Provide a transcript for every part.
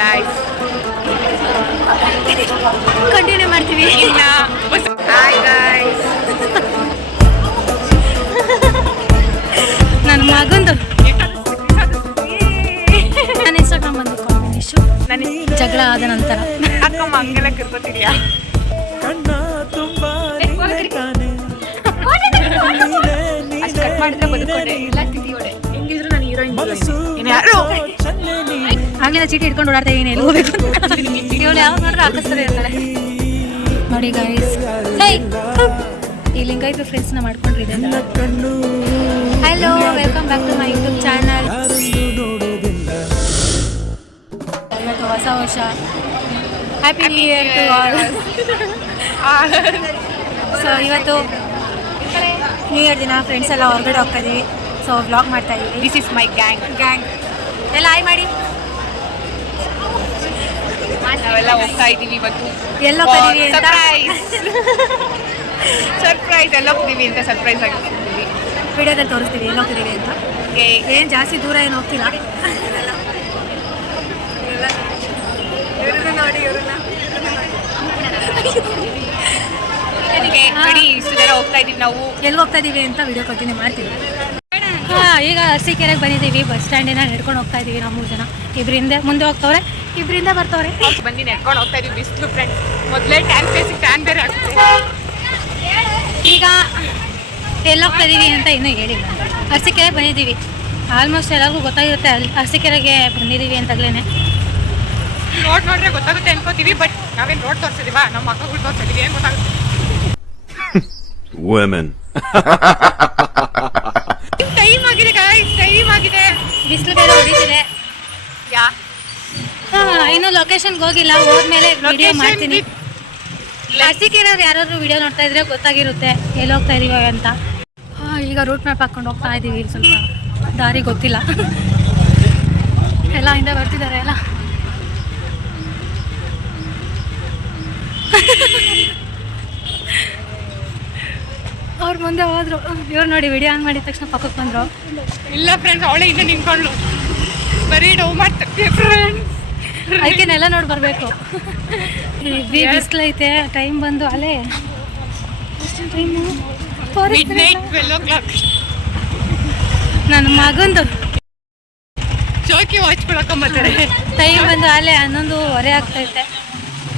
Guys continue ಮಾಡ್ತೀವಿ. Hi guys, ನನ್ನ ಮಗಂದು ನನ್ನ ಇನ್ಸ್ಟಾಗ್ರಾಮ್ ಬಂದು ಕಾಂಬಿನೇಶು ಜಗಳ ಆದ ನಂತರ ಅಕ್ಕ ಮಂಗಲ ಕಿರ್ಕೋತಿದ್ಯಾ? ಅಷ್ಟು ಕಟ್ ಮಾಡಿದ್ರೆ ಬದುಕೊಂಡೆ ಇಲ್ಲ ತಿಥಿಯೋಡೆ. ಹೆಂಗಿದ್ರು ನಾನು ಹೀರೋಯಿನ್ ಯಾರು ಆಗ್ಲಿಲ್ಲ ಚೀಟಿ ಇಟ್ಕೊಂಡು ಓಡಾಡ್ತಾ ಇದೀನಿ. ಎಲ್ಲಿ ಹೋಗ್ಬೇಕು ಇವಳು ಯಾವಾಗ ನೋಡ್ರೆ ಹಾಕಿಸ್ತಾರೆ ಇರ್ತಾಳೆ ನೋಡಿ ಗೈಸ್. ಈ ಲಿಂಗಾಯತ ಫ್ರೆಂಡ್ಸ್ನ ಮಾಡ್ಕೊಂಡಿದ್ದೆ. Hello, welcome back to my YouTube channel. ಇವತ್ತು ಹೊಸ ವರ್ಷ, happy new year to all. So ಇವತ್ತು ನ್ಯೂ ಇಯರ್ ದಿನ ಫ್ರೆಂಡ್ಸ್ ಎಲ್ಲ ಹೊರಗಡೆ ಹೋಗ್ತಾ ಇದೀವಿ. ಸೊ ವ್ಲಾಗ್ ಮಾಡ್ತಾ ಇದೀವಿ. ದಿಸ್ ಇಸ್ ಮೈ ಗ್ಯಾಂಗ್ ಎಲ್ಲ ಹಾಯ್ ಮಾಡಿ. ನಾವೆಲ್ಲ ಹೋಗ್ತಾ ಇದೀವಿ ಇವತ್ತು. ಎಲ್ಲ ಕರೀವಿ ಅಂತ ಸರ್ಪ್ರೈಸ್ ಎಲ್ಲ ಹೋಗ್ತೀವಿ ಅಂತ ಸರ್ಪ್ರೈಸ್ ಆಗಿರ್ತೀವಿ. ವಿಡಿಯೋದಲ್ಲಿ ತೋರಿಸ್ತೀವಿ ಎಲ್ಲ ಹೋಗ್ತಿದ್ದೀವಿ ಅಂತ. ಏನು ಜಾಸ್ತಿ ದೂರ ಏನು ಹೋಗ್ತಿಲ್ಲ. ನೋಡಿ ಇವ್ರನ್ನ ನೋಡಿ ಇಷ್ಟು ಜನ ಹೋಗ್ತಾ ಇದೀವಿ. ನಾವು ಎಲ್ಲಿ ಹೋಗ್ತಾ ಇದೀವಿ ಅಂತ ವಿಡಿಯೋ ಕಂಟಿನ್ಯೂ ಮಾಡ್ತೀವಿ. ಹಾಂ, ಈಗ ಅರಸೀಕೆರೆಗೆ ಬಂದಿದ್ದೀವಿ. ಬಸ್ ಸ್ಟ್ಯಾಂಡಿಂದ ನಡ್ಕೊಂಡು ಹೋಗ್ತಾ ಇದೀವಿ. ನಾವು 3 ಜನ, ಇಬ್ಬರಿಂದ ಮುಂದೆ ಹೋಗ್ತವ್ರೆ, ಇಬ್ಬರಿಂದ ಬರ್ತವ್ರೆ. ಬನ್ನಿ ನಡ್ಕೊಂಡು ಹೋಗ್ತಾ ಇದೀವಿ. ಬಿಸಿಲು ಫ್ರೆಂಡ್ಸ್, ಮೊದಲೇ ಟ್ಯಾನ್ ಫೇಸಿಗೆ ಟ್ಯಾನ್ ಬೇರೆ ಆಗ್ತದೆ. ಈಗ ಎಲ್ಲಿ ಹೋಗ್ತಾ ಇದೀವಿ ಅಂತ ಇನ್ನೂ ಹೇಳಿಲ್ಲ. ಅರಸೀಕೆರೆಗೆ ಬಂದಿದ್ದೀವಿ. ಆಲ್ಮೋಸ್ಟ್ ಎಲ್ಲರಿಗೂ ಗೊತ್ತಾಗಿರುತ್ತೆ ಅರಸೀಕೆರೆಗೆ ಬಂದಿದ್ದೀವಿ ಅಂತಾಗ್ಲೇ. ನೋಡ್ರೆ ಗೊತ್ತಾಗುತ್ತೆ ಅನ್ಕೋತೀವಿ, ಬಟ್ ನಾವೇನು ರೋಡ್ ತೋರಿಸಿದೀವ, ನಮ್ಮ ಮಕ್ಕಳು ತೋರಿಸಿದೀವಿ, ಏನು ಗೊತ್ತಾಗುತ್ತೆ? ಟೈಮ್ ಆಗಿದೆ ಗಾಯ್ಸ್, ಟೈಮ್ ಆಗಿದೆ. ಬಿಸಿಲು ಬೇರೆ ಹೊಡಿತಿದೆ. ಇನ್ನೂ ಲೊಕೇಶನ್ಗೆ ಹೋಗಿಲ್ಲ. ಹೋದ್ಮೇಲೆ ವಿಡಿಯೋ ಮಾಡ್ತೀನಿ. ಅರಸೀಕೆರೆಯವ್ರು ಯಾರಾದ್ರೂ ವಿಡಿಯೋ ನೋಡ್ತಾ ಇದ್ರೆ ಗೊತ್ತಾಗಿರುತ್ತೆ ಎಲ್ಲಿ ಹೋಗ್ತಾ ಇದೀವಿ ಅಂತ. ಈಗ ರೂಟ್ ಮ್ಯಾಪ್ ಹಾಕೊಂಡು ಹೋಗ್ತಾ ಇದ್ದೀವಿ. ಸ್ವಲ್ಪ ದಾರಿ ಗೊತ್ತಿಲ್ಲ. ಎಲ್ಲ ಹಿಂದೆ ಬರ್ತಿದ್ದಾರೆ ಎಲ್ಲ. ಅವ್ರು ಮುಂದೆ ಹೋದ್ರು. ಇವ್ರು ನೋಡಿ ವಿಡಿಯೋ ಆನ್ ಮಾಡಿದ ತಕ್ಷಣ ಪಕ್ಕಕ್ಕೆ ಬಂದರು. ಇಲ್ಲ ಫ್ರೆಂಡ್ಸ್, ಅವಳೇ ಹಿಂದೆ ನಿಂತ್ಕೊಂಡು ಬರೀ ಡೌ ಮಾಡ್ತಾರೆ ಫ್ರೆಂಡ್ಸ್. ಅದಕ್ಕೆನೆಲ್ಲ ನೋಡಿ ಬರಬೇಕು. ಬಿಸಿಲೈತೆ. ಟೈಮ್ ಬಂದು ಅಲ್ಲೇ ಟೈಮು ನನ್ನ ಮಗಂದು ಚೌಕಿ ವಾಚ್ ಕೊಡಕೊಂಬರ್ತಾರೆ. ಟೈಮ್ ಬಂದು ಅಲ್ಲೇ 11:15 ಆಗ್ತೈತೆ.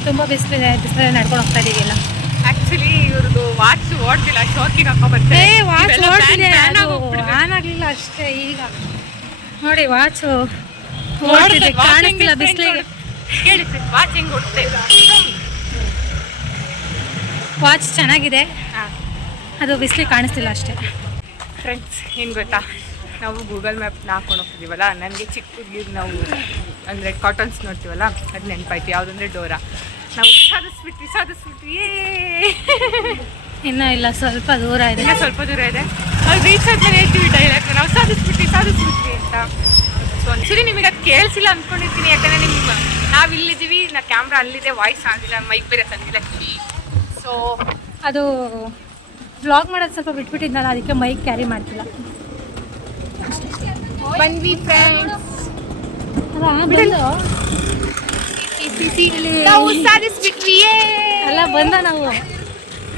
ತುಂಬ ಬಿಸಿಲಿದೆ. ಬಿಸಿಲಲ್ಲಿ ನಡ್ಕೊಂಡು ಹೋಗ್ತಾ ಇದೀವಿಲ್ಲ. ಆಕ್ಚುಲಿ ಇವ್ರದ್ದು ವಾಚ್ ಓಡ್ತಿಲ್ಲ, ಚೌಕಿಗೆ ಹಾಕೊಂಬರ್ತಾರೆ. ವಾಚ್ ಆನ್ ಆಗಲಿಲ್ಲ ಅಷ್ಟೇ. ಈಗ ನೋಡಿ ವಾಚ್ ಓಡ್ತಿದೆ, ಕಾಣಿಸ್ತಿಲ್ಲ ಬಿಸಿಲಿಗೆ. ಹೇಳಿ ವಾಚ್ ಹೆಂಗೆ ಓಡ್ತಾ ಇದೆ? ವಾಚ್ ಚೆನ್ನಾಗಿದೆ, ಅದು ಬಿಸಿಲಿಗೆ ಕಾಣಿಸ್ತಿಲ್ಲ ಅಷ್ಟೇ. ಫ್ರೆಂಡ್ಸ್, ಏನು ಗೊತ್ತಾ, ನಾವು ಗೂಗಲ್ ಮ್ಯಾಪ್ನ ಹಾಕೊಂಡು ಹೋಗ್ತಿದ್ದೀವಲ್ಲ, ನನಗೆ ಚಿಕ್ಕದಾಗಿ ನಾವು ಅಂದರೆ ಕಾಟನ್ಸ್ ನೋಡ್ತೀವಲ್ಲ, ಅದು ನೆನಪಾಯ್ತು. ಯಾವುದಂದ್ರೆ ಡೋರಾ. ನಾವು ಸಾಧಿಸ್ಬಿಟ್ವಿ. ಇನ್ನೂ ಇಲ್ಲ, ಸ್ವಲ್ಪ ದೂರ ಇದೆ. ಸ್ವಲ್ಪ ದೂರ ಇದೆ. ಅದು ರೀಚ್ ಆದ್ಮೇಲೆ ಹೇಳ್ತೀವಿ ಡೈರೆಕ್ಟ್, ನಾವು ಸಾಧಿಸ್ಬಿಟ್ವಿ ಅಂತ. ಸೊ ಒಂದ್ಸರಿ ನಿಮಗೆ ಅದು ಕೇಳಿಸಿಲ್ಲ ಅಂದ್ಕೊಂಡಿರ್ತೀನಿ. ಯಾಕಂದರೆ ನಿಮ್ಗೆ ನಾವು ಇಲ್ಲಿದ್ದೀವಿ, ನಾ ಕ್ಯಾಮ್ರಾ ಅಲ್ಲಿದೆ, ವಾಯ್ಸ್ ಆಗಿಲ್ಲ, ಮೈಕ್ ಬೇರೆ ತಂದಿಲ್ಲ. ಸೊ ಅದು ವ್ಲಾಗ್ ಮಾಡೋದು ಸ್ವಲ್ಪ ಬಿಟ್ಬಿಟ್ಟಿದ್ನಲ್ಲ, ಅದಕ್ಕೆ ಮೈಕ್ ಕ್ಯಾರಿ ಮಾಡ್ತಿಲ್ಲ. ಬಂದ್ವಿ ಫ್ರೆಂಡ್ಸ್, ನಾವು ಸಾಧಿಸ್ಬಿಟ್ವಿ ಅಲ್ಲ. ಬಂದ ನಾವು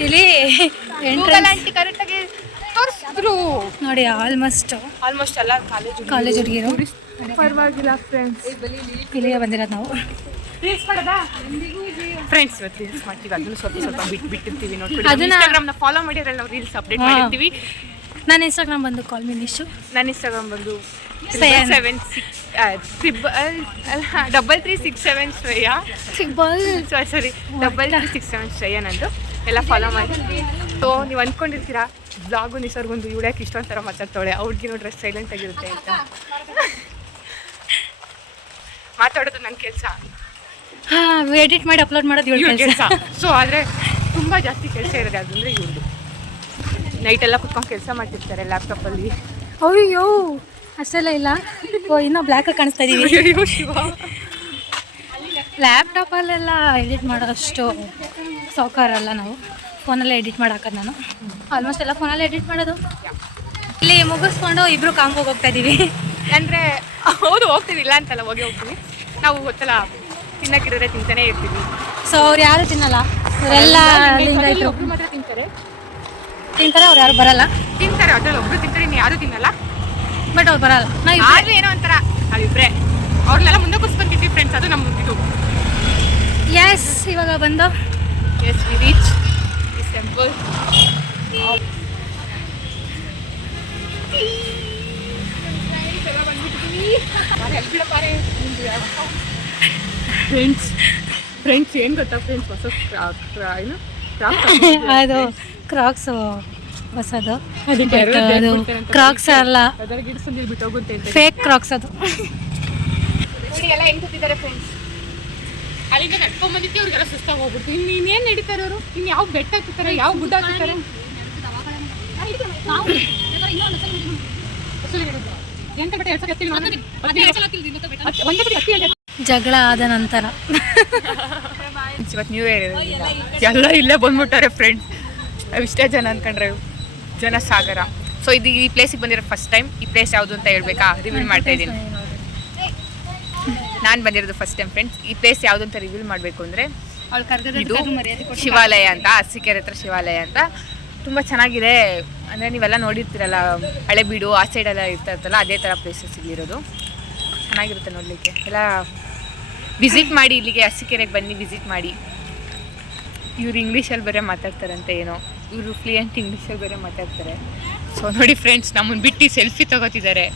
ಇಲ್ಲಿ ಆಂಟಿ ಕರೆಕ್ಟಾಗಿ ತೋರಿಸಿದ್ರು ನೋಡಿ. ಆಲ್ಮೋಸ್ಟ್ ಎಲ್ಲ ಕಾಲೇಜ್ ಹುಡುಗಿರು. ಪರವಾಗಿಲ್ಲ ಫ್ರೆಂಡ್ಸ್, ಇಲ್ಲಿಗೆ ಬಂದಿರೋದು ನಾವು. ಫ್ರೆಂಡ್ಸ್ ಇವತ್ತು ರೀಲ್ಸ್ ಮಾಡ್ತೀವಿ. ಅದನ್ನು ಸ್ವಲ್ಪ ಬಿಟ್ಟಿರ್ತೀವಿ. ನೋಡ್ತೀವಿ, ಇನ್ಸ್ಟಾಗ್ರಾಮ್ನ ಫಾಲೋ ಮಾಡಿದ್ರೆ ನಾವು ರೀಲ್ಸ್ ಅಪ್ಡೇಟ್ ಮಾಡಿರ್ತೀವಿ. ನನ್ನ ಇನ್ಸ್ಟಾಗ್ರಾಮ್ ಬಂದು ಕಾಲ್ ಮಿ ನಿಶು. ನನ್ನ ಇನ್ಸ್ಟಾಗ್ರಾಮ್ ಬಂದು 3367 ಶ್ರೇಯಾ. ಸಾರಿ 3367 ಶ್ರೇಯಾ ನಂದು. ಎಲ್ಲ ಫಾಲೋ ಮಾಡಿ. ಸೊ ನೀವು ಅಂದ್ಕೊಂಡಿರ್ತೀರಾ ಬ್ಲಾಗು ನಿಸರ್ಗೊಂದು ಇವಳ್ಯಾಕೆ ಇಷ್ಟೊಂದು ಥರ ಮಾತಾಡ್ತಾಳೆ, ಅವ್ರಿಗಿನೋ ಡ್ರೆಸ್ ಸೈಲೆಂಟ್ ಆಗಿರುತ್ತೆ ಅಂತ. ಮಾತಾಡೋದು ನನ್ನ ಕೆಲಸ. ಎಡಿಟ್ ಮಾಡಿ ಅಪ್ಲೋಡ್ ಮಾಡೋದು ಇವ್ರ ಕೆಲಸ. ಸೊ ಆದರೆ ತುಂಬ ಜಾಸ್ತಿ ಕೆಲಸ ಇರೋದು ಅದಂದರೆ ಇವ್ರದ್ದು. ನೈಟೆಲ್ಲ ಕುತ್ಕೊಂಡು ಕೆಲಸ ಮಾಡ್ತಿರ್ತಾರೆ ಲ್ಯಾಪ್ಟಾಪಲ್ಲಿ. ಅಯ್ಯೋ ಅಷ್ಟೆಲ್ಲ ಇಲ್ಲ. ಇನ್ನೂ ಬ್ಲ್ಯಾಕಾಗಿ ಕಾಣಿಸ್ತಾ ಇದ್ದೀವಿ. ಅಯ್ಯೋ ಶಿವ. ಲ್ಯಾಪ್ಟಾಪಲ್ಲೆಲ್ಲ ಎಡಿಟ್ ಮಾಡೋಷ್ಟು ಸೌಕರ್ಯ ನಾವು. ಫೋನಲ್ಲೇ ಎಡಿಟ್ ಮಾಡಾಕದು ನಾನು. ಆಲ್ಮೋಸ್ಟ್ ಎಲ್ಲ ಫೋನಲ್ಲೇ ಎಡಿಟ್ ಮಾಡೋದು. ಇಲ್ಲಿ ಮುಗಿಸ್ಕೊಂಡು ಇಬ್ಬರು ಕಾಂಬೋಗೆ ಹೋಗ್ತಾ ಇದ್ದೀವಿ. ಅಂದರೆ ಹೌದು ಹೋಗ್ತೀವಿ, ಇಲ್ಲ ಅಂತಲ್ಲ, ಹೋಗ್ತೀವಿ. ನಾವು ಗೊತ್ತಲ್ಲ ತಿನ್ನಕ್ಕಿರೋದೇ ತಿಂತಾನೆ ಇರ್ತೀವಿ. ಸೊ ಅವ್ರು ಯಾರು ತಿನ್ನಲ್ಲ, ಇವರೆಲ್ಲ ಲಿಂಗಾಯತರು ಒಬ್ರು ಮಾತ್ರ ತಿಂತಾರೆ, ಅವ್ರು ಯಾರು ಬರಲ್ಲ. ತಿಂತಾರೆ ಅದ್ರಲ್ಲಿ ಒಬ್ರು ತಿಂತಾರೆ, ಇನ್ನು ಯಾರು ತಿನ್ನಲ್ಲ. ಬಟ್ ಅವ್ರು ಬರಲ್ಲ. ಆದ್ರೆ ಏನೋ ಒಂಥರ ನಾವಿಬ್ರೆ ಅವ್ರನ್ನೆಲ್ಲ ಮುಂದೆ ಕೂರಿಸ್ಕೊಂತಿದ್ವಿ ಫ್ರೆಂಡ್ಸ್, ಅದು ನಮ್ಮ ಇದು. ಎಸ್, ಇವಾಗ ಬಂದು yes we reach this temple. Friends ಏನು ಗೊತ್ತಾ ಫ್ರೆಂಡ್ಸ್, ಹೊಸ ಏನು ಅದು ಕ್ರಾಕ್ಸ್ ಹೊಸದು, ಅದು ಕ್ರಾಕ್ಸ್ ಅಲ್ಲ, ಫೇಕ್ ಕ್ರಾಕ್ಸ್ ಅದು. ನೋಡಿ ಎಲ್ಲ ಹೆಂಗ್ ಕೂತಿದ್ದಾರೆ ಫ್ರೆಂಡ್ಸ್. ಅಲ್ಲಿಂದ ನಡ್ಕೊಂಡ್ ಬಂದಿದ್ದೆ, ಅವ್ರಿಗೆಲ್ಲ ಸುಸ್ತಾಗಿ ಹೋಗ್ಬಿಟ್ಟು ಇನ್ನೇನು ನಡೀತಾರೆ ಅವರು, ಇನ್ನು ಯಾವ ಬೆಟ್ಟ ಹತ್ತಿದ್ದಾರೆ, ಯಾವ ಗುಡ್ಡ ಹತ್ತಿದ್ದಾರೆ. ಜಗಳ ಆದ ನಂತರ ಇವತ್ತು ನ್ಯೂ ಇಯರ್ ಎಲ್ಲ ಇಲ್ಲೇ ಬಂದ್ಬಿಟ್ಟಾರೆ ಫ್ರೆಂಡ್ಸ್. ಇಷ್ಟೇ ಜನ ಅನ್ಕೊಂಡ್ರೆ ಜನಸಾಗರ. ಸೊ ಇದು ಈ ಪ್ಲೇಸಿಗೆ ಬಂದಿರೋ ಫಸ್ಟ್ ಟೈಮ್. ಈ ಪ್ಲೇಸ್ ಯಾವುದು ಅಂತ ಹೇಳ್ಬೇಕಾ, ರಿವೀಲ್ ಮಾಡ್ತಾ ಇದ್ದೀನಿ. ನಾನು ಬಂದಿರೋದು ಫಸ್ಟ್ ಟೈಮ್ ಫ್ರೆಂಡ್ಸ್. ಈ ಪ್ಲೇಸ್ ಯಾವುದು ಅಂತ ರಿವೀಲ್ ಮಾಡಬೇಕು ಅಂದರೆ ಇದು ಶಿವಾಲಯ ಅಂತ, ಅರಸೀಕೆರೆ ಹತ್ರ ಶಿವಾಲಯ ಅಂತ. ತುಂಬ ಚೆನ್ನಾಗಿದೆ. ಅಂದರೆ ನೀವೆಲ್ಲ ನೋಡಿರ್ತೀರಲ್ಲ ಹಳೆಬೀಡು ಆ ಸೈಡೆಲ್ಲ ಇರ್ತಲ್ಲ, ಅದೇ ಥರ ಪ್ಲೇಸಸ್ ಇಲ್ಲಿರೋದು. ಚೆನ್ನಾಗಿರುತ್ತೆ ನೋಡಲಿಕ್ಕೆ. ಎಲ್ಲ ವಿಸಿಟ್ ಮಾಡಿ, ಇಲ್ಲಿಗೆ ಅರಸೀಕೆರೆಗೆ ಬನ್ನಿ ವಿಸಿಟ್ ಮಾಡಿ. ಇವ್ರು ಇಂಗ್ಲೀಷಲ್ಲಿ ಬೇರೆ ಮಾತಾಡ್ತಾರಂತೆ, ಏನೋ ಇವರು ಫ್ಲೂಯೆಂಟ್ ಇಂಗ್ಲೀಷಲ್ಲಿ ಬೇರೆ ಮಾತಾಡ್ತಾರೆ. ಸೊ ನೋಡಿ ಫ್ರೆಂಡ್ಸ್, ನಮ್ಮನ್ನು ಬಿಟ್ಟು ಸೆಲ್ಫಿ ತಗೋತಿದ್ದಾರೆ.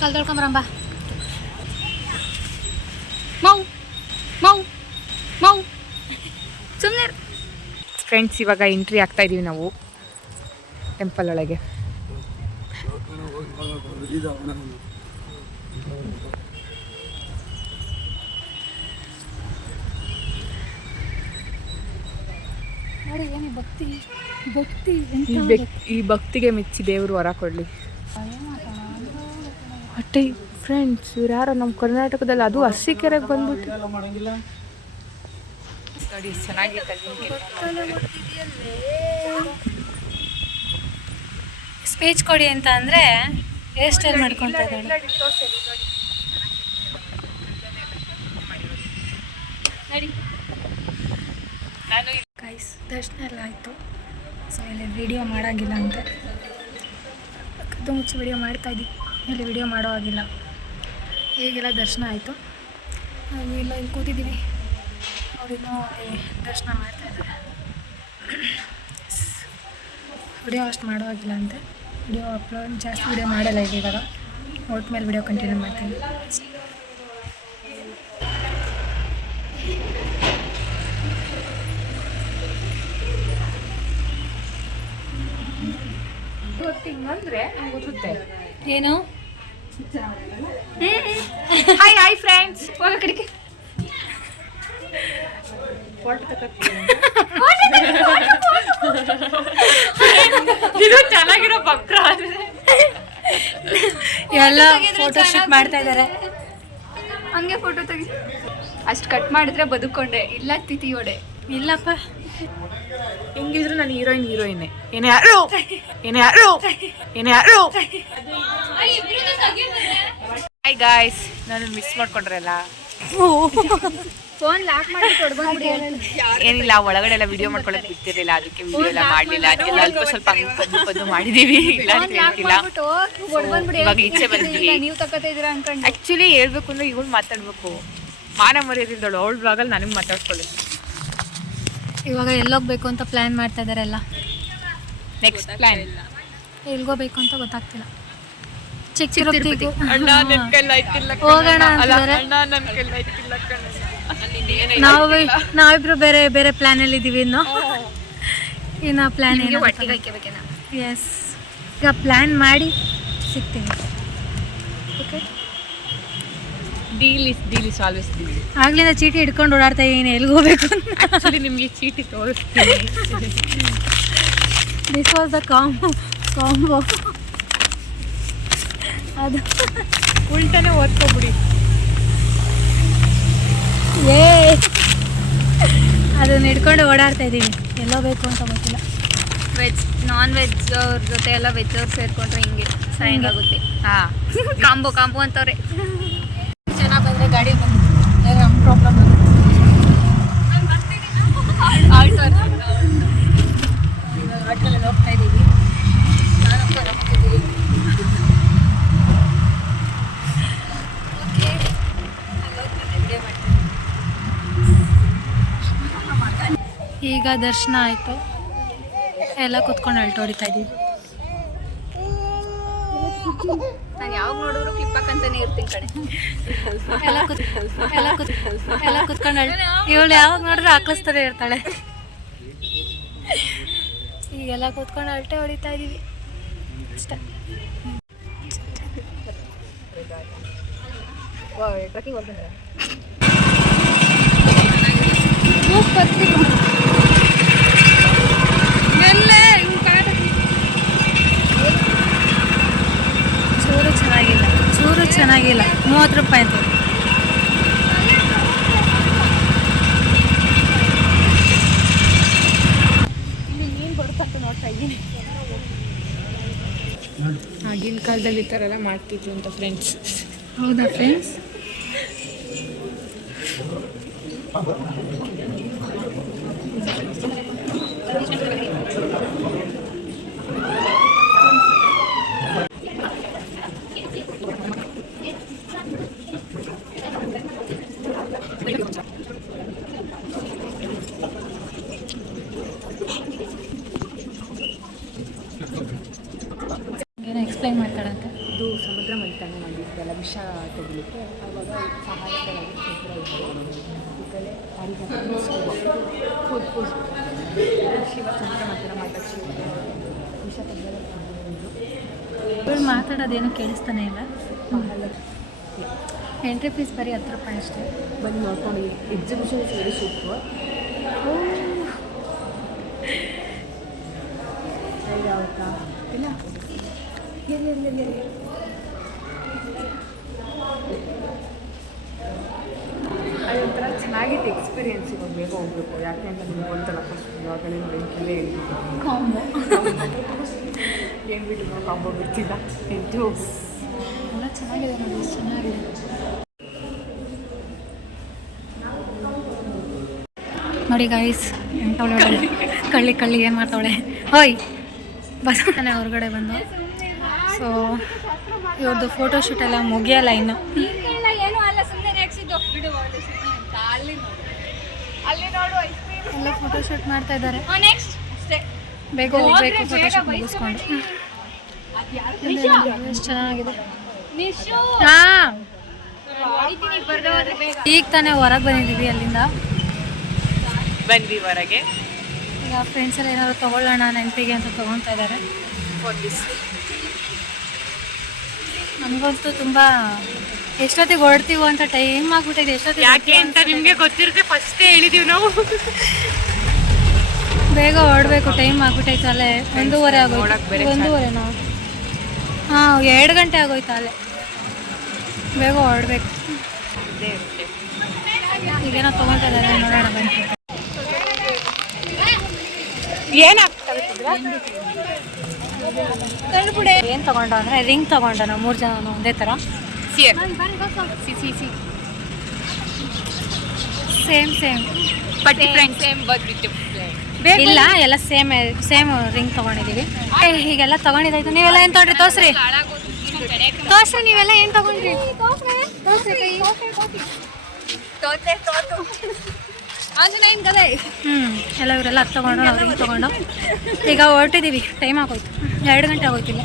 ಕಲ್ದೊಳ್ಕೊಂಬರಂಬ ಮೌ ಮೌ ಮೌ ಸುಮ್ಮನೆ ಫ್ರೆಂಡ್ಸ್. ಇವಾಗ ಎಂಟ್ರಿ ಆಗ್ತಾ ಇದೀವಿ ನಾವು ಟೆಂಪಲ್ ಒಳಗೆ. ನೋಡಿ ಏನು ಭಕ್ತಿ ಭಕ್ತಿ ಈ ಭಕ್ತಿಗೆ ಮೆಚ್ಚಿ ದೇವರು ವರ ಕೊಡಲಿ. ಅಟ್ಟೆ ಫ್ರೆಂಡ್ಸ್, ಇವ್ರು ಯಾರೋ ನಮ್ಮ ಕರ್ನಾಟಕದಲ್ಲಿ, ಅದು ಅರಸೀಕೆರೆಗೆ ಬಂದ್ಬಿಟ್ಟು ನೋಡಿ ಚೆನ್ನಾಗಿದೆ. ಸ್ಪೀಚ್ ಕೊಡಿ ಅಂತ ಅಂದರೆ ಹೇರ್ ಸ್ಟೈಲ್ ಮಾಡ್ಕೊತಾ ಇದ್ದಾಳೆ. ಗೈಸ್, ದರ್ಶನ ಎಲ್ಲ ಆಯಿತು. ಸೊ ಇಲ್ಲಿ ವಿಡಿಯೋ ಮಾಡೋಂಗಿಲ್ಲ ಅಂತ ಕದ್ದು ಮುಚ್ಚಿ ವಿಡಿಯೋ ಮಾಡ್ತಾಯಿದ್ವಿ, ಇಲ್ಲಿ ವಿಡಿಯೋ ಮಾಡೋ ಆಗಿಲ್ಲ. ಹೀಗೆಲ್ಲ ದರ್ಶನ ಆಯಿತು. ನಾವು ಇಲ್ಲ ಇಲ್ಲಿ ಕೂತಿದ್ದೀವಿ, ಅವರಿನ್ನೂ ದರ್ಶನ ಮಾಡ್ತಾಯಿದ್ದಾರೆ. ವಿಡಿಯೋ ಅಷ್ಟು ಮಾಡೋ ಆಗಿಲ್ಲ ಅಂತೆ. ವಿಡಿಯೋ ಅಪ್ಲೋಡ್ ಜಾಸ್ತಿ ವಿಡಿಯೋ ಮಾಡಲ್ಲ ಇಲ್ಲಿ ಇವಾಗ. ಒಟ್ಟು ಮೇಲೆ ವಿಡಿಯೋ ಕಂಟಿನ್ಯೂ ಮಾಡ್ತೀನಿ. ಹಿಂಗಂದ್ರೆ ಗೊತ್ತುತ್ತೆ ಏನು. ಹಾಯ್ ಹಾಯ್ ಫ್ರೆಂಡ್ಸ್, ಹೋಗ ಕಡೆಗೆ ಇದು ಚೆನ್ನಾಗಿರೋ ಬಕ್ರ ಎಲ್ಲ ಫೋಟೋ ಶೂಟ್ ಮಾಡ್ತಾ ಇದ್ದಾರೆ. ಹಂಗೆ ಫೋಟೋ ತೆಗಿ. ಅಷ್ಟು ಕಟ್ ಮಾಡಿದ್ರೆ ಬದುಕೊಂಡೆ, ಇಲ್ಲ ತಿಥಿಯೋಡೆ. ಇಲ್ಲಪ್ಪ, ಹೆಂಗಿದ್ರು ನಾನು ಹೀರೋಯಿನ್ನೇ. ಏನೇ ಯಾರು ಹಾಯ್ ಗಾಯ್ಸ್, ನಾನು ಮಿಸ್ ಮಾಡ್ಕೊಂಡ್ರಲ್ಲ. ಫೋನ್ ಲಾಕ್ ಮಾಡಿ ಕೊಡ್ಬಂದ್ಬಿಡಿ. ಏನಿಲ್ಲ, ಒಳಗಡೆ ಎಲ್ಲ ವಿಡಿಯೋ ಮಾಡ್ಕೊಳಕ್ ಬಿಟ್ಟಿರಲಿಲ್ಲ, ಅದಕ್ಕೆ ವಿಡಿಯೋ ಎಲ್ಲ ಮಾಡಲಿಲ್ಲ. ಅದೆಲ್ಲ ಸ್ವಲ್ಪ ಪದ್ದು ಮಾಡಿದೀವಿ, ಇಲ್ಲ ಅಂತ ಹೇಳ್ತಿಲ್ಲ. ಇವಾಗ ಈಚೆ ಬಂದ್ವಿ. ನೀವು ತಗೋತಾ ಇದೀರಾ ಅನ್ಕೊಂಡು. ಆಕ್ಚುಲಿ ಹೇಳ್ಬೇಕು ಅಂದ್ರೆ ಇವಳು ಮಾತಾಡ್ಬೇಕು, ಮಾನ ಮರ್ಯಾದಿದ್ದಳು. ಅವಳ ಬ್ಲಾಗಲ್ಲಿ ನನಗೆ ಮಾತಾಡ್ಕೊಳ್ಳಿ. ಇವಾಗ ಎಲ್ಲೋಗ್ಬೇಕು ಅಂತ ಪ್ಲ್ಯಾನ್ ಮಾಡ್ತಾ ಇದ್ದಾರೆ ಎಲ್ಲ. ನೆಕ್ಸ್ಟ್ ಪ್ಲಾನ್ ಎಲ್ಗೋಬೇಕು ಅಂತ ಗೊತ್ತಾಗ್ತಿಲ್ಲ. ಚಿಕ್ಕ ತಿರುಪತಿಗೂ ಹೋಗೋಣ ಹೋಗೋಣ ಅಂತಿದ್ದಾರೆ. ನಾವಿಬ್ರು ಬೇರೆ ಬೇರೆ ಪ್ಲ್ಯಾನಲ್ಲಿ ಇದ್ದೀವಿ. ಇನ್ನು ಪ್ಲ್ಯಾನ್ ಏನು ಎಸ್, ಈಗ ಪ್ಲ್ಯಾನ್ ಮಾಡಿ ಸಿಗ್ತೀವಿ. Okay, deal is always deal. ಆಗ್ಲಿಂದ ಚೀಟಿ ಹಿಡ್ಕೊಂಡು ಓಡಾಡ್ತಾ ಇದ್ದೀನಿ ಎಲ್ಲಿಗೆ ಹೋಗ್ಬೇಕು ಅಂತ. ಆ್ಯಕ್ಚುಲಿ ನಿಮಗೆ ಚೀಟಿ ತೋರಿಸ್ತೀನಿ. This was the combo. ಅದು ಉಲ್ಟಾನೆ ಓದ್ಕೊಬಿಡಿ. ಅದನ್ನ ಹಿಡ್ಕೊಂಡು ಓಡಾಡ್ತಾ ಇದ್ದೀವಿ, ಎಲ್ಲೋ ಬೇಕು ಅಂತ ಗೊತ್ತಿಲ್ಲ. ವೆಜ್ ನಾನ್ ವೆಜ್ ಅವ್ರ ಜೊತೆ ಎಲ್ಲ ವೆಜ್ ಅವ್ರು ಸೇರ್ಕೊಂಡ್ರೆ ಹಿಂಗೆ ಸಾಯಂಗಾಗುತ್ತೆ. ಹಾಂ, ಕಾಂಬೋ ಅಂತವ್ರೆ. ಚೆನ್ನಾಗಿ ಈಗ ದರ್ಶನ ಆಯಿತು, ಎಲ್ಲ ಕುತ್ಕೊಂಡು ಅಳ್ಟು ಹೊಡಿತಾ ಇದ್ದೀವಿ. ನಾನು ಯಾವಾಗ ನೋಡಿದ್ರು ಕ್ಲಿಪ್ ಹಾಕಂತಾನೆ ಇರ್ತೀನಿ ಕಡೆ. ಎಲ್ಲ ಕುತ್ಕೊಂಡು ಇವಳು ಯಾವಾಗ ನೋಡಿದ್ರು ಹಾಕಿಸ್ತಾನೆ ಇರ್ತಾಳೆ. ಈಗೆಲ್ಲ ಕುತ್ಕೊಂಡು ಅಳ್ಟೆ ಹೊಡಿತಾ ಇದ್ದೀವಿ ಅಷ್ಟೇ. ಚೂರು ಚೆನ್ನಾಗಿಲ್ಲ 30 ರೂಪಾಯಿ ಅಂತ. ಆಗಿನ ಕಾಲದಲ್ಲಿ ಈ ಥರ ಎಲ್ಲ ಮಾಡ್ತಿದ್ರು ಅಂತ ಫ್ರೆಂಡ್ಸ್. ಹೌದಾ ಫ್ರೆಂಡ್ಸ್? ಏನೋ ಎಕ್ಸ್ಪ್ಲೈನ್ ಮಾಡ್ತಾಳಂತೆ. ಇದು ಸಮುದ್ರ ಮಂಥನ ಮಾಡಿದ್ದಲ್ಲ ವಿಷ ತಗೊಳ್ಳಿಕ್ಕೆ, ಆವಾಗ ಸಹಾಯಕರಾಗಿ ಈ ಕಡೆ ಶಿವ ಸಮುದ್ರ ಮಂಥನ ಮಾಡಿದ ವಿಷ ತೆಗೆದ ಇವ್ರು ಮಾತಾಡೋದೇನು ಕೇಳಿಸ್ತಾನೆ ಇಲ್ಲ. ಎಂಟ್ರಿ ಫೀಸ್ ಬರೀ 10 ರೂಪಾಯಿ ಅಷ್ಟೇ. ಬಂದು ನೋಡ್ಕೊಂಡು ಎಕ್ಸಿಬಿಷನ್ ವೆರಿ ಸೂಪರ್. ಯಾವತ್ತಾ ಇಲ್ಲ ಅದೊಂಥರ ಚೆನ್ನಾಗಿತ್ತು ಎಕ್ಸ್ಪೀರಿಯನ್ಸ್. ಇವಾಗ ಬೇಗ ಹೋಗ್ಬೇಕು, ಯಾಕೆ ಅಂತ ನಿಮ್ಗೆ ಗೊತ್ತಲ್ಲ. ಫಸ್ಟ್ ಇವಾಗಲೇ ಬೆಂಕಲ್ಲೇ ಕಾಂಬೋ ಏನು ಬಿಟ್ಟು ನಾವು ಕಾಂಬೋ ಬಿಡ್ತಿದ್ದ ಎಂಟು ಎಲ್ಲ ಚೆನ್ನಾಗಿದೆ ನೋಡಿ, ಎಷ್ಟು ಚೆನ್ನಾಗಿದೆ. ನೋಡಿ ಗೈಸ್, ಎಂಟವಳೆ ಕಳ್ಳಿ ಏನು ಮಾಡ್ತಾವಳೆ. ಹೋಯ್ ಬಸ್ತಾನೆ ಹೊರಗಡೆ ಬಂದು. ಸೊ ಇವ್ರದ್ದು ಫೋಟೋಶೂಟ್ ಎಲ್ಲ ಮುಗಿಯಲ್ಲ ಇನ್ನು. ಏನು ಅಲ್ಲ, ಸುಮ್ಮನೆ ರೇಗಿಸಿದ್ದು ಬಿಡು. ಅಲ್ಲಿ ನೋಡು ಎಲ್ಲ ಫೋಟೋಶೂಟ್ ಮಾಡ್ತಾ ಇದ್ದಾರೆ. ನೆಕ್ಸ್ಟ್ ಅಷ್ಟೇ, ಬೇಗ ಹೋಗ್ಬೇಕು ಫೋಟೋಶೂಟ್ ಮುಗಿಸ್ಕೊಂಡು. ಎಷ್ಟು ಚೆನ್ನಾಗಿದೆ. ಹಾಂ, ಈಗ ತಾನೇ ಹೊರಗೆ ಬಂದಿದ್ದೀವಿ ಅಲ್ಲಿಂದ. ಬಂದ್ವಿ ಹೊರಗೆ. ಈಗ ಫ್ರೆಂಡ್ಸ್ ಎಲ್ಲ ಏನಾದ್ರು ತೊಗೊಳ್ಳೋಣ ನೆನಪಿಗೆ ಅಂತ ತೊಗೊಳ್ತಾ ಇದ್ದಾರೆ. ನಮಗಂತೂ ತುಂಬ ಎಷ್ಟೊತ್ತಿಗೆ ಹೊರಡ್ತೀವೋ ಅಂತ ಟೈಮ್ ಆಗ್ಬಿಟ್ಟಿದೆ. ಎಷ್ಟೊತ್ತಿಗೆ ಯಾಕೆ ಅಂತ ನಿಮಗೆ ಗೊತ್ತಿರುತ್ತೆ, ಫಸ್ಟೇ ಹೇಳಿದೀವಿ ನಾವು. ಬೇಗ ಹೊರಡ್ಬೇಕು, ಟೈಮ್ ಆಗ್ಬಿಟ್ಟೈತೆ. ಅಲ್ಲೇ 1:30 ಆಗೋಯ್ತು. 1:30ನಾ? ಹಾಂ, 2 ಗಂಟೆ ಆಗೋಯ್ತು ಅಲ್ಲೇ. ಬೇಗ ಹೊರಡ್ಬೇಕು. ಈಗೇನೋ ತೊಗೊಳ್ತಾ ಇದ್ದಾರೆ, ನೋಡೋಣ ಬನ್ನಿ. ಏನು ತಗೊಂಡ ಅಂದರೆ ರಿಂಗ್ ತಗೊಂಡ ನಾವು 3 ಜನ ಒಂದೇ ಥರ. Same but friends same but ಇಲ್ಲ, ಎಲ್ಲ ಸೇಮ್ ರಿಂಗ್ ತೊಗೊಂಡಿದ್ದೀವಿ. ಹೀಗೆಲ್ಲ ತೊಗೊಂಡಿದ್ದಾಯ್ತು. ನೀವೆಲ್ಲ ಏನು ತೊಗೊಂಡ್ರಿ? ತೋರ್ಸ್ರಿ ನೀವೆಲ್ಲ ಏನು ತೊಗೊಂಡ್ರಿ? ಎಲ್ಲ ಇವರೆಲ್ಲ ಅದು ತೊಗೊಂಡು ನಾವು ರಿಂಗ್ ತೊಗೊಂಡು ಈಗ ಹೊರಟಿದ್ದೀವಿ. ಟೈಮ್ ಆಗೋಯ್ತು, 2 ಗಂಟೆ ಆಗೋಯ್ತಿಲ್ಲ.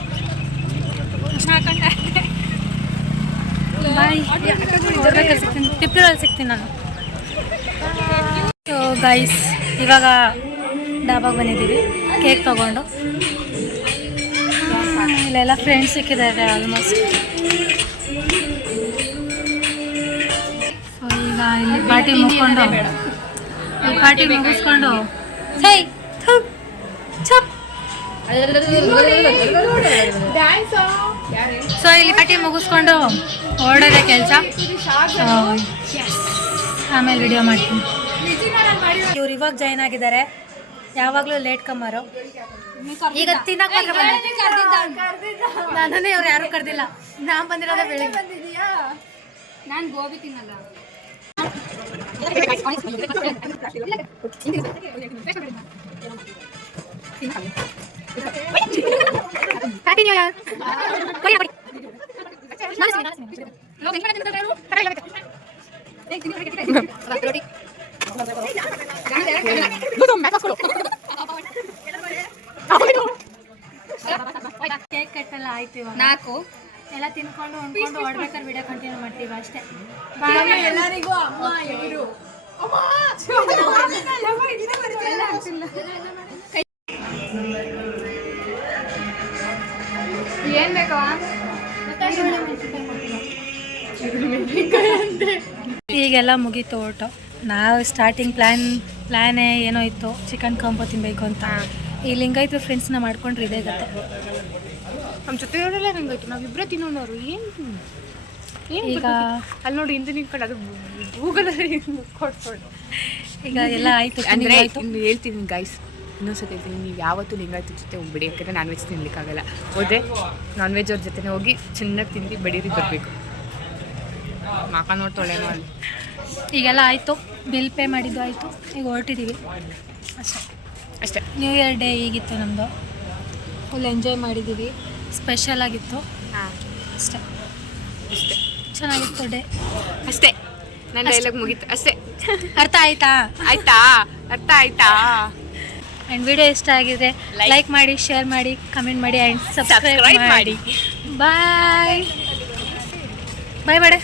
ಬಾಯ್, ಸಿಗ್ತೀನಿ, ಟಿಪ್ಟೂರಲ್ಲಿ ಸಿಗ್ತೀನಿ ನಾನು. ಸೊ ಗೈಸ್, ಇವಾಗ ಡಾಬಾಗೆ ಬಂದಿದ್ದೀವಿ ಕೇಕ್ ತೊಗೊಂಡು. ಇಲ್ಲೆಲ್ಲ ಫ್ರೆಂಡ್ಸ್ ಸಿಕ್ಕಿದ್ದಾರೆ ಆಲ್ಮೋಸ್ಟ್. ಸೊ ಈಗ ಇಲ್ಲಿ ಪಾರ್ಟಿ ಮುಗಿಸ್ಕೊಂಡು ಸೊ ಇಲ್ಲಿ ಪಾರ್ಟಿ ಮುಗಿಸ್ಕೊಂಡು ಹೊರಡೋದೇ ಕೆಲಸ. ಆಮೇಲೆ ವಿಡಿಯೋ ಮಾಡ್ತೀನಿ. ಇವ್ರು ಇವಾಗ ಜಾಯ್ನ್ ಆಗಿದ್ದಾರೆ, ಯಾವಾಗಲೂ ಲೇಟ್ ಕಮ್ಮರು. ಈಗ ತಿನ್ನಕ್ಕೆ ಮಾತ್ರ ನನ್ನನ್ನೇ ಇವ್ರು ಯಾರು ಕರೆದಿಲ್ಲ. ನಾನು ಬಂದಿರೋದೇ ಬೆಳಿಗ್ಗೆ. ನಾನು ಗೋಬಿ ತಿನ್ನಲ್ಲ. Happy new year. ಮಾಡ್ತೀವಿ 4 ಎಲ್ಲ ತಿನ್ಕೊಂಡು ಉಣ್ಕೊಂಡು ಹೊಡ್ಬೇಕಾದ್ರೆ ವಿಡಿಯೋ ಕಂಟಿನ್ಯೂ ಮಾಡ್ತೀವಿ ಅಷ್ಟೇ. ಎಲ್ಲರಿಗೂ ಅಮ್ಮ ಇವರು ಏನ್ ಬೇಕವ? ಈಗೆಲ್ಲ ಮುಗೀತು ಊಟ. ನಾವು ಸ್ಟಾರ್ಟಿಂಗ್ ಪ್ಲ್ಯಾನೇ ಏನೋ ಇತ್ತು, ಚಿಕನ್ ಕಾಂಬೋ ತಿನ್ನಬೇಕು ಅಂತ. ಈ ಲಿಂಗಾಯತ ಫ್ರೆಂಡ್ಸ್ನ ಮಾಡ್ಕೊಂಡ್ರೆ ಇದೇ ಗತ್ತೆ. ನಮ್ಮ ಜೊತೆ ಇರೋರೆಲ್ಲ ಹಂಗಾಯ್ತು, ನಾವಿಬ್ಬರೇ ತಿನ್ನೋಣವ್ರು ಏನು ಈಗ ಅಲ್ಲಿ ನೋಡಿ ಹಿಂದೆ ನಿಂತ್ಕೊಂಡು ಅದು ಗೂಗಲಲ್ಲಿ ಕೊಡ್ಕೊಂಡು ಈಗ ಎಲ್ಲ ಆಯಿತು. ಅಂದರೆ ಇನ್ನು ಹೇಳ್ತೀನಿ ಗೈಸ್, ಇನ್ನೊಂದ್ಸತಿ ಹೇಳ್ತೀನಿ, ನೀವು ಯಾವತ್ತೂ ಲಿಂಗಾಯತ ಜೊತೆ ಹೋಗ್ಬಿಡಿ, ಯಾಕಂದರೆ ನಾನ್ ವೆಜ್ ತಿನ್ಲಿಕ್ಕಾಗಲ್ಲ. ಹೋದರೆ ನಾನ್ ವೆಜ್ ಅವ್ರ ಜೊತೆ ಹೋಗಿ ಚೆನ್ನಾಗಿ ತಿಂದು ಬಡೀರಿ ಬರಬೇಕು. ಮಾಕ ನೋಡ್ತಾಳೇನೋ ಅಲ್ಲಿ. ಈಗೆಲ್ಲ ಆಯಿತು, ಬಿಲ್ ಪೇ ಮಾಡಿದ್ದು ಆಯಿತು, ಈಗ ಹೊರಟಿದ್ದೀವಿ ಅಷ್ಟೇ. ಅಷ್ಟೇ. ನ್ಯೂ ಇಯರ್ ಡೇ ಈಗಿತ್ತು ನಮ್ಮದು, ಫುಲ್ ಎಂಜಾಯ್ ಮಾಡಿದ್ದೀವಿ, ಸ್ಪೆಷಲ್ ಆಗಿತ್ತು ಹಾಂ ಅಷ್ಟೇ. ಅಷ್ಟೇ ಚೆನ್ನಾಗಿತ್ತು ಡೇ ಅಷ್ಟೇ. ನನ್ನ ಡೈಲಾಗ್ ಮುಗೀತು ಅಷ್ಟೇ. ಅರ್ಥ ಆಯ್ತಾ? ಆಯ್ತಾ? ಅರ್ಥ ಆಯ್ತಾ? ಆ್ಯಂಡ್ ವಿಡಿಯೋ ಇಷ್ಟ ಆಗಿದೆ ಲೈಕ್ ಮಾಡಿ, ಶೇರ್ ಮಾಡಿ, ಕಮೆಂಟ್ ಮಾಡಿ ಆ್ಯಂಡ್ ಸಬ್ಸ್ಕ್ರೈಬ್ ಮಾಡಿ. ಬಾಯ್ ಬಾಯ್ ಬಾಯ್.